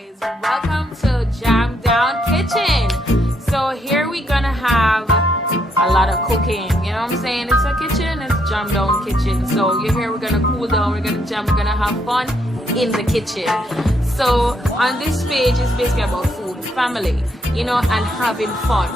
guys, welcome to Jam Down Kitchen. So here we're gonna have a lot of cooking, you know what I'm saying? It's a kitchen, it's Jam Down Kitchen. So you're here, we're gonna cool down, we're gonna jam, we're gonna have fun in the kitchen. So on this page is basically about food, family, you know, and having fun.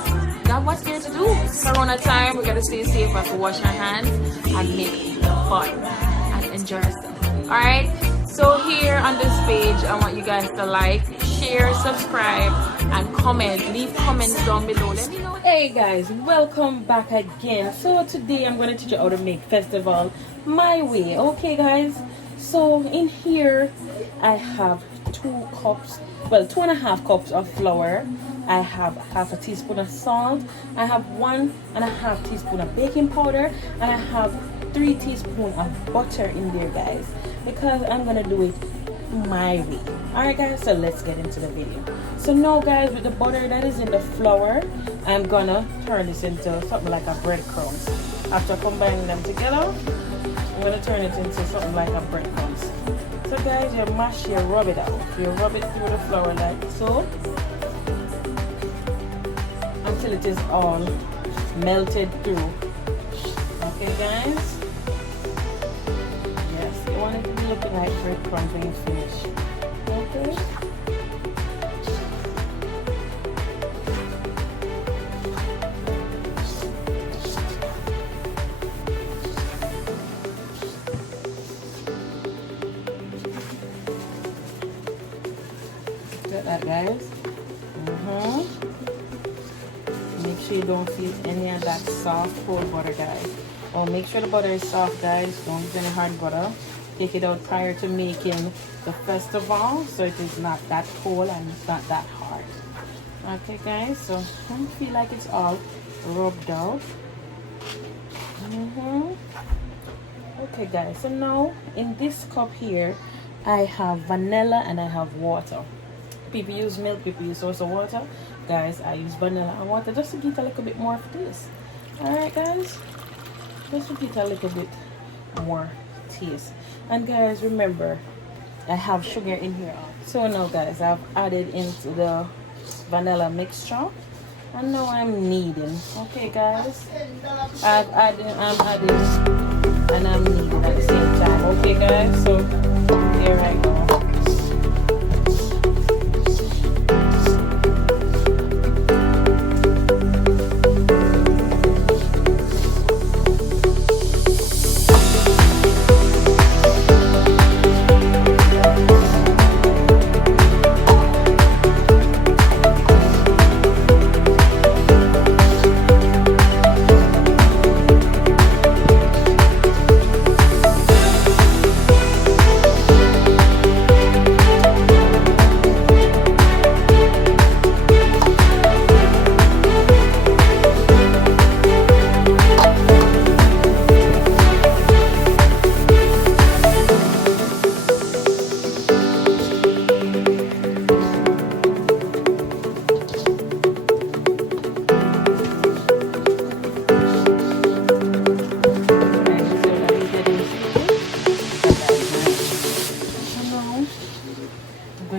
That's what's there to do. Corona time, we gotta stay safe, we have to wash our hands and make fun and enjoy ourselves. Alright? So here on this page, I want you guys to like, share, subscribe, and comment. Leave comments down below. Let me know. Hey guys, welcome back again. So today I'm going to teach you how to make festival my way. Okay guys, so in here I have 2.5 cups of flour. I have half a teaspoon of salt. I have 1.5 teaspoon of baking powder, and I have 3 teaspoons of butter in there, guys, because I'm gonna do it my way. Alright guys, so let's get into the video. So now guys, with the butter that is in the flour, I'm gonna turn this into something like a breadcrumbs. After combining them together, I'm gonna turn it into something like a breadcrumbs. So guys, you mash, you rub it out. You rub it through the flour like so until it is all melted through. Okay guys, yes, you want it to be looking like breadcrumbs when you finish. Okay, got that guys. Make sure you don't feel any of that soft cold butter, guys. Oh, make sure the butter is soft, guys. Don't use any hard butter. Take it out prior to making the festival, so it is not that cold and it's not that hard. Okay guys, so I feel like it's all rubbed out. Okay guys, so now in this cup here I have vanilla and I have water. People use milk, people use also water. Guys, I use vanilla and water just to get a little bit more of this. Alright guys, just to get a little bit more taste. And guys, remember, I have sugar in here. So now guys, I've added into the vanilla mixture, and now I'm kneading. Okay guys, I'm adding and I'm kneading at the same time. Okay guys, so here I go.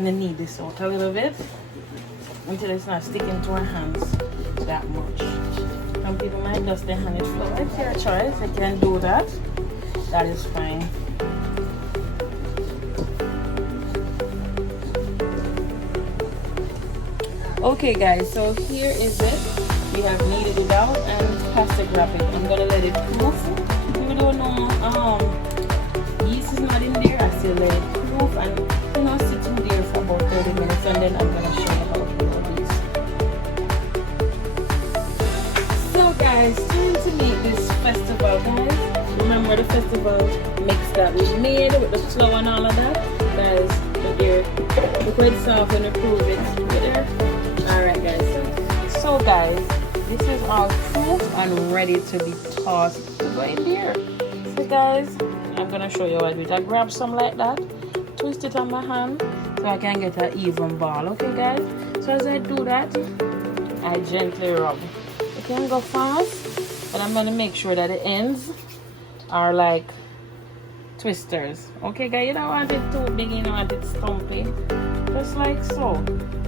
Knead this out a little bit until it's not sticking to our hands that much. Some people might dust their hand with flour. It's your choice. You can do that. That is fine. Okay guys, so here is it. We have kneaded it out and plastic wrap it. I'm gonna let it proof. Even though no yeast is not in there, I still let it proof and sit in there for about 30 minutes, and then I'm gonna show you how to do this. So guys, time to make this festival, guys. Remember the festival mix that we made with the flour and all of that, guys. Look here, look where it's soft and prove it. Right there. Alright guys, so guys, this is all proof and ready to be tossed right there. So guys, I'm gonna show you how I do it. I grab some like that, twist it on my hand so I can get an even ball. Okay guys, so as I do that, I gently rub. You can go fast, but I'm going to make sure that the ends are like twisters. Okay guys, you don't want it too big, you don't want it stumpy. just like so.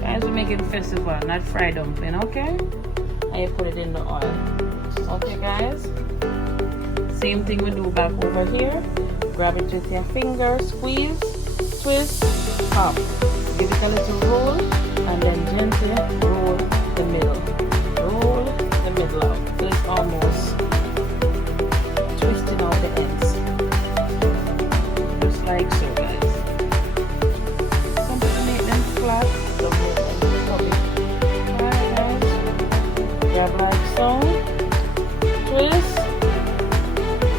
Guys, we're making festival, not fried dumpling, okay? And you put it in the oil. Okay, guys? Same thing we do back over here. Grab it with your finger, squeeze, twist, pop. Give it a little roll, and then gently roll the middle. Roll the middle out. So it's almost twisting out the ends. Just like so, guys. Some people make them flat, some make them chubby. Alright, guys. Grab like so. Twist.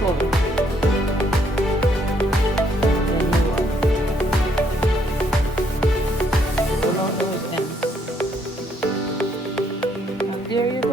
Pull. Then you roll. Roll out those ends. And there you go.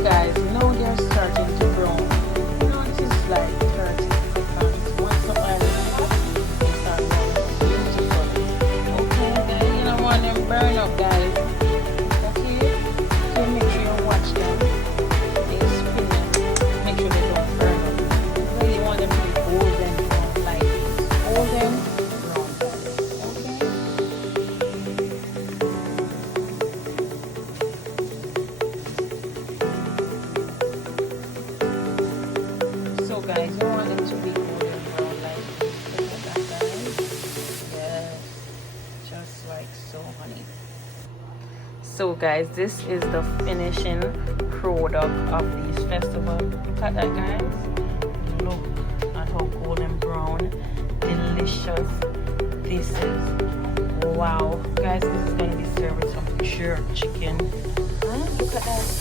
Guys, now they're starting to brown. Now it is like 30 seconds. Once the oil is hot, they start browning. Beautiful. Okay, guys, you don't want them burn up, guys. Okay, so make sure you watch them. They spin them. Make sure they don't burn up. So you want them to be golden brown, like golden brown, guys. Okay. Guys, you want them to be golden brown like this. Look at that, guys. Yes, just like so, honey. So guys, this is the finishing product of these festivals. Look at that, guys. Look at how golden brown delicious this is. Wow, guys, this is going to be served with some jerk chicken. Huh? Look at that.